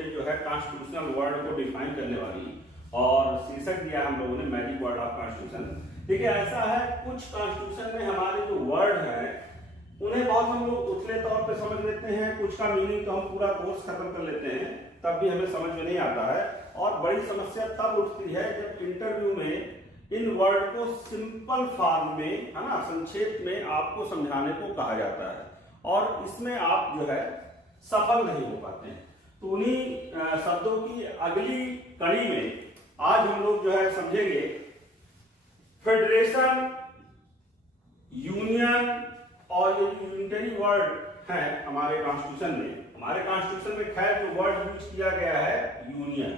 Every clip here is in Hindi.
छोटे जो है कॉन्स्टिट्यूशनल वर्ड को डिफाइन करने वाली, और शीर्षक दिया हम लोगों ने मैजिक वर्ड ऑफ कॉन्स्टिट्यूशन। ठीक है, ऐसा है कुछ कॉन्स्टिट्यूशन में हमारे जो वर्ड है उन्हें बहुत हम लोग उथले तौर पे समझ लेते हैं, कुछ का मीनिंग तो हम पूरा कोर्स खत्म कर लेते हैं तब भी हमें समझ में नहीं आता है। और बड़ी समस्या तब उठती है जब इंटरव्यू में इन वर्ड को सिंपल फॉर्म में, है ना, संक्षेप में आपको समझाने को कहा जाता है और इसमें आप जो है सफल नहीं हो पाते हैं। तो उन्हीं शब्दों की अगली कड़ी में आज हम लोग जो है समझेंगे फेडरेशन, यूनियन और ये यूनिटरी वर्ड है हमारे कॉन्स्टिट्यूशन में। हमारे कॉन्स्टिट्यूशन में खैर जो वर्ड यूज किया गया है यूनियन,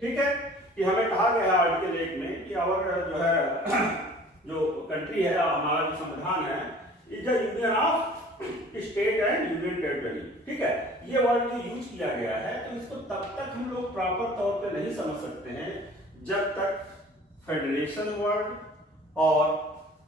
ठीक है, कि हमें कहा गया है आर्टिकल 1 में कि और जो है जो कंट्री है, हमारा जो संविधान है, is the union of state and union territory. ठीक है, ये वर्ड जो यूज किया गया है तो इसको तब तक हम लोग प्रॉपर तौर पे नहीं समझ सकते हैं जब तक फेडरेशन वर्ड और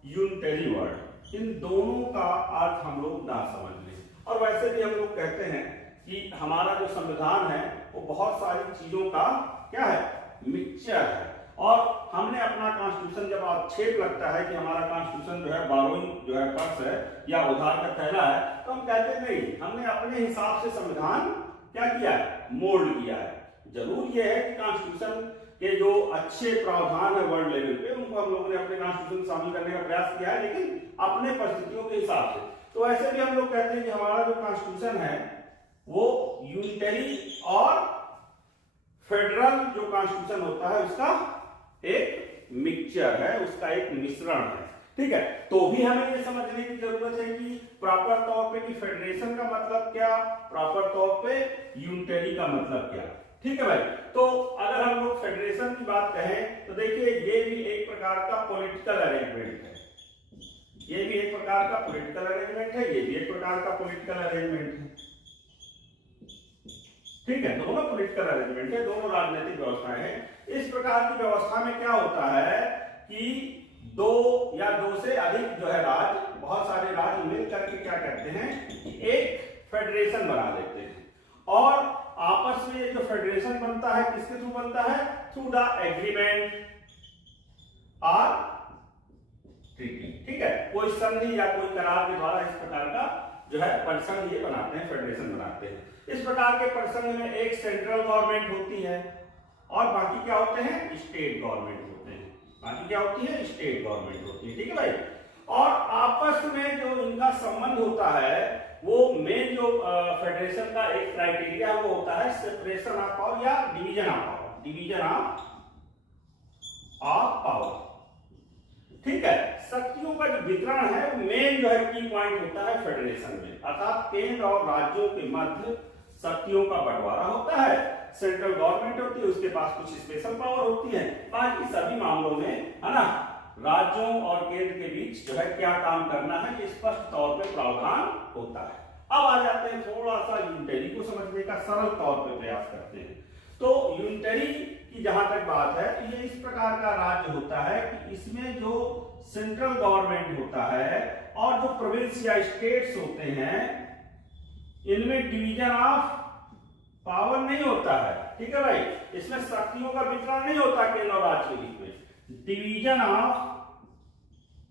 यूनिटरी वर्ड इन दोनों का अर्थ हम लोग ना समझ लें। और वैसे भी हम लोग कहते हैं कि हमारा जो संविधान है वो बहुत सारी चीजों का क्या है, मिक्सचर है। और हमने अपना कॉन्स्टिट्यूशन जब आक्षेप लगता है कि हमारा कॉन्स्टिट्यूशन जो है बारोइंग जो है पर्स है या उधार का थैला है, तो हम कहते नहीं, हमने अपने हिसाब से संविधान क्या किया है, मोल्ड किया है। जरूर यह है कि कॉन्स्टिट्यूशन के जो अच्छे प्रावधान है वर्ल्ड लेवल पे उनको हम लोगों ने अपने कॉन्स्टिट्यूशन में शामिल करने का प्रयास किया है, लेकिन अपने परिस्थितियों के हिसाब से। तो ऐसे भी हम लोग कहते हैं कि हमारा जो कॉन्स्टिट्यूशन है वो यूनिटरी और फेडरल जो कॉन्स्टिट्यूशन होता है उसका एक मिक्सचर है, उसका एक मिश्रण है। ठीक है, तो भी हमें ये समझने की जरूरत है कि प्रॉपर तौर पे कि फेडरेशन का मतलब क्या, प्रॉपर तौर पे यूनिटरी का मतलब क्या। ठीक है भाई, तो अगर हम लोग फेडरेशन की बात कहें तो देखिए ये भी एक प्रकार का पॉलिटिकल अरेंजमेंट है, ये भी एक प्रकार का पॉलिटिकल अरेंजमेंट है, ये भी एक प्रकार का पॉलिटिकल अरेंजमेंट है। ठीक है, दोनों पॉलिटिकल अरेंजमेंट है, दोनों राजनीतिक व्यवस्थाएं हैं। इस प्रकार की व्यवस्था में क्या होता है कि दो या दो से अधिक जो है राज्य, बहुत सारे राज्य मिल करके क्या करते हैं कि एक फेडरेशन बना देते हैं और आपस में ये जो फेडरेशन बनता है किसके थ्रू बनता है, थ्रू द एग्रीमेंट और ट्रीटी। ठीक है, कोई संधि या कोई करार के द्वारा इस प्रकार का जो है परिसंघ ये बनाते हैं, फेडरेशन बनाते हैं। इस प्रकार के परिसंघ में एक सेंट्रल गवर्नमेंट होती है और बाकी क्या होते हैं, स्टेट गवर्नमेंट होते हैं, बाकी क्या होती है, स्टेट गवर्नमेंट होती है। ठीक है भाई, और आपस में जो इनका संबंध होता है वो मेन जो फेडरेशन का एक क्राइटेरिया वो होता है सेपरेशन ऑफ पावर या division of power, division of power. ठीक है, शक्तियों का जो वितरण है वो मेन जो है की पॉइंट होता है फेडरेशन में, अर्थात केंद्र और राज्यों के मध्य शक्तियों का बंटवारा होता है। सेंट्रल गवर्नमेंट होती है, उसके पास कुछ स्पेशल पावर होती है, बाकी सभी मामलों में, है ना, राज्यों और केंद्र के बीच जो है क्या काम करना है ये स्पष्ट तौर पे प्रावधान होता है। अब आ जाते हैं थोड़ा सा यूनिटरी को समझने का, सरल तौर पे प्रयास करते हैं। तो यूनिटरी की जहां तक बात है तो ये इस प्रकार का राज्य होता है कि इसमें जो सेंट्रल गवर्नमेंट होता है और जो प्रोविंस या स्टेट्स होते हैं इनमें डिवीजन ऑफ पावर नहीं होता है। ठीक है भाई, इसमें शक्तियों का वितरण नहीं होता केंद्र और राज्य के बीच में, डिवीजन ऑफ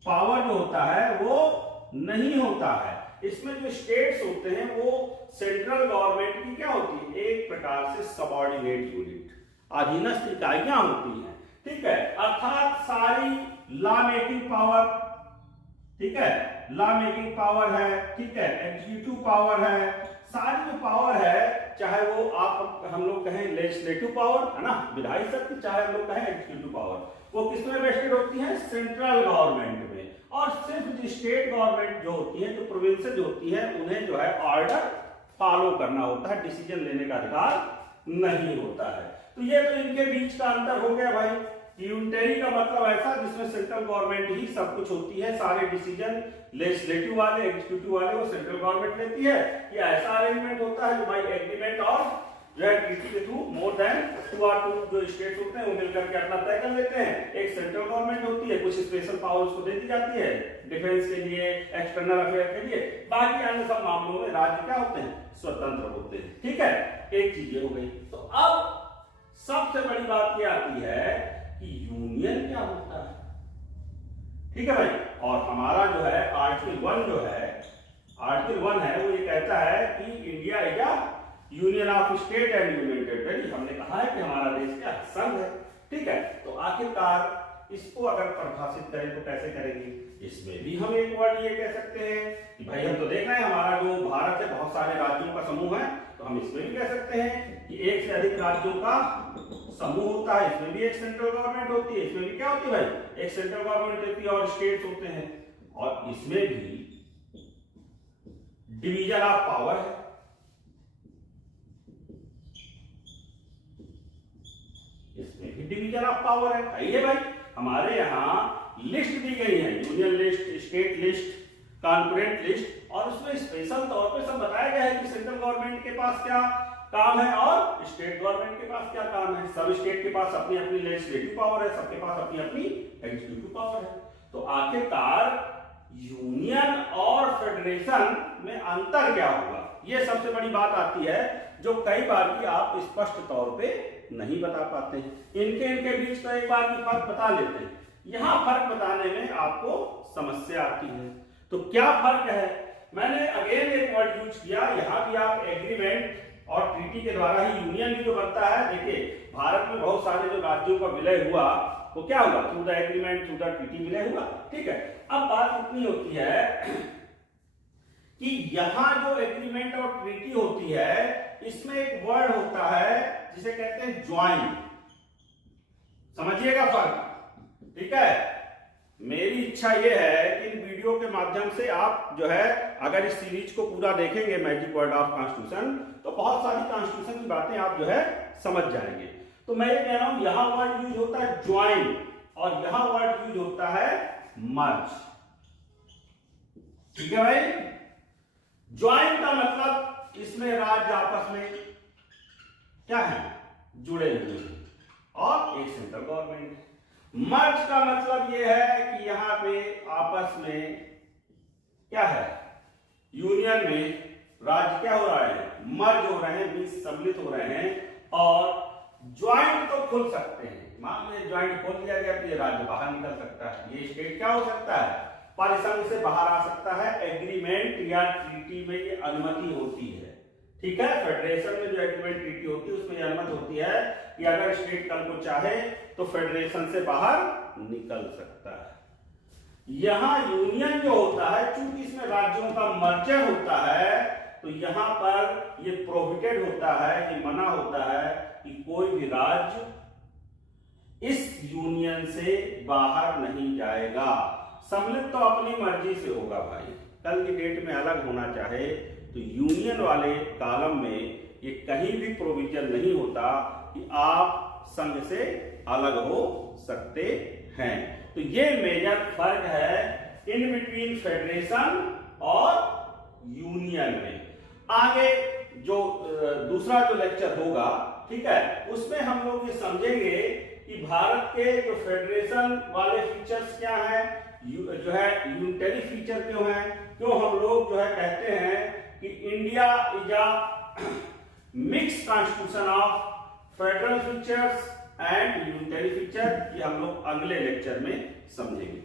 पावर जो होता है वो नहीं होता है। इसमें जो स्टेट्स होते हैं वो सेंट्रल गवर्नमेंट की क्या होती है, एक प्रकार से सबऑर्डिनेट यूनिट, अधीनस्थ इकाइयां होती हैं। ठीक है, अर्थात सारी लॉ मेकिंग पावर, ठीक है, लॉ मेकिंग पावर है, ठीक है, एग्जीक्यूटिव पावर है, सारी जो पावर है, चाहे वो आप हम लोग कहें लेजिस्लेटिव पावर, है ना, विधायी शक्ति, चाहे हम लोग कहें एग्जीक्यूटिव पावर, वो किसमें वेस्टेड होती है, सेंट्रल गवर्नमेंट में। और सिर्फ जो स्टेट गवर्नमेंट जो होती है, जो प्रोविंसेस होती है, उन्हें जो है ऑर्डर फॉलो करना होता है, डिसीजन लेने का अधिकार नहीं होता है। तो ये तो इनके बीच का अंतर हो गया भाई। यूनिटरी का मतलब ऐसा जिसमें सेंट्रल गवर्नमेंट ही सब कुछ होती है, सारे डिसीजन लेजिस्लेटिव वाले, एग्जीक्यूटिव वाले वो सेंट्रल गवर्नमेंट लेती है। ये ऐसा अरेंजमेंट होता है जो भाई एग्रीमेंट और जो है ट्रीटी के थ्रू मोर देन 2 और 2 जो स्टेट्स होते हैं वो मिलकर के अपना तय कर लेते हैं। एक सेंट्रल गवर्नमेंट होती है, कुछ स्पेशल पावर्स को दे दी जाती है डिफेंस के लिए, एक्सटर्नल अफेयर के लिए, बाकी अन्य सब मामलों में राज्य क्या होते हैं, स्वतंत्र होते हैं। ठीक है, एक चीज ये हो गई। तो अब सबसे बड़ी बात ये आती है कि यूनियन क्या होता है। ठीक है भाई, और हमारा जो है आर्टिकल 1 जो है, आर्टिकल 1 है वो ये कहता है कि India is a union of state and union territory. हमने कहा है कि हमारा देश क्या संघ है। ठीक है, तो आखिरकार इसको अगर परिभाषित करें तो कैसे करेंगे? इसमें भी हम एक वर्ड ये कह सकते हैं कि भाई हम तो देख रहे हैं हमारा जो भारत है बहुत सारे राज्यों का समूह है, तो हम इसमें भी कह सकते हैं कि एक से अधिक राज्यों का समूह होता है। इसमें भी एक सेंट्रल गवर्नमेंट होती है, इसमें भी क्या होती है भाई, एक सेंट्रल गवर्नमेंट होती है और स्टेट्स होते हैं। और इसमें भी डिवीजन ऑफ पावर है। इसमें भी डिवीजन ऑफ पावर है। आइए भाई, हमारे यहाँ लिस्ट दी गई है, union list, state list, concurrent list, और उसमें स्पेशल तौर पे सब बताया गया है कि सेंट्रल गवर्नमेंट के पास क्या काम है और स्टेट गवर्नमेंट के पास क्या काम है। सब स्टेट के पास अपनी अपनी लेजिस्लेटिव पावर है, सबके पास अपनी अपनी एग्जीक्यूटिव पावर है। तो आखिरकार यूनियन और फेडरेशन में अंतर क्या होगा, ये सबसे बड़ी बात आती है, जो कई बार की आप स्पष्ट तौर पे नहीं बता पाते। इनके बीच तो एक बार की फर्क बता लेते हैं, यहां फर्क बताने में आपको समस्या आती है। तो क्या फर्क है? मैंने अगेन एक वर्ड यूज किया, यहां भी आप एग्रीमेंट और ट्रीटी के द्वारा ही यूनियन भी जो बनता है। देखिए भारत में बहुत सारे जो राज्यों का विलय हुआ वो क्या हुआ, through the agreement, through the treaty विलय हुआ। ठीक है, अब बात इतनी होती है कि यहां जो एग्रीमेंट और ट्रीटी होती है इसमें एक वर्ड होता है जिसे कहते हैं ज्वाइंट। समझिएगा फर्क। ठीक है, मेरी इच्छा यह है कि इन वीडियो के माध्यम से आप जो है अगर इस सीरीज को पूरा देखेंगे मैजिक वर्ड ऑफ कॉन्स्टिट्यूशन, तो बहुत सारी कॉन्स्टिट्यूशन की बातें आप जो है समझ जाएंगे। तो मैं ये कह रहा हूं यहां वर्ड यूज होता है ज्वाइंट और यहां वर्ड यूज होता है मर्ज। ठीक है भाई, ज्वाइंट का मतलब इसमें राज्य आपस में क्या है, जुड़े हुए और एक सेंट्रल गवर्नमेंट। मर्ज का मतलब यह है कि यहां पे आपस में क्या है, यूनियन में राज्य क्या हो रहा है, मर्ज हो रहे हैं, बीच सम्मिलित हो रहे हैं। और ज्वाइंट तो खुल सकते हैं, मान लीजिए ज्वाइंट खोल दिया गया तो ये राज्य बाहर निकल सकता है, ये स्टेट क्या हो सकता है, परिसंघ से बाहर आ सकता है। एग्रीमेंट या ट्रीटी में ये अनुमति होती है। ठीक है, फेडरेशन में जो एग्रीमेंट ट्रीटी होती है उसमें ये अनुमति होती है कि अगर स्टेट कल को चाहे तो फेडरेशन से बाहर निकल सकता है। यहां यूनियन जो होता है, चूंकि इसमें राज्यों का मर्जर होता है, तो यहां पर ये प्रोहिबिटेड होता है, ये मना होता है कि कोई भी राज्य इस यूनियन से बाहर नहीं जाएगा। सम्मिलित तो अपनी मर्जी से होगा भाई, कल की डेट में अलग होना चाहे तो यूनियन वाले कॉलम में ये कहीं भी प्रोविजन नहीं होता कि आप संघ से अलग हो सकते हैं। तो ये मेजर फर्क है इन बिटवीन फेडरेशन और यूनियन में। आगे जो दूसरा जो लेक्चर होगा, ठीक है, उसमें हम लोग ये समझेंगे कि भारत के जो फेडरेशन वाले फीचर्स क्या हैं, जो है यूनिटरी फीचर क्यों है, क्यों हम लोग जो है कहते हैं कि India is a mix constitution of federal features and unitary feature. ये हम लोग अगले लेक्चर में समझेंगे।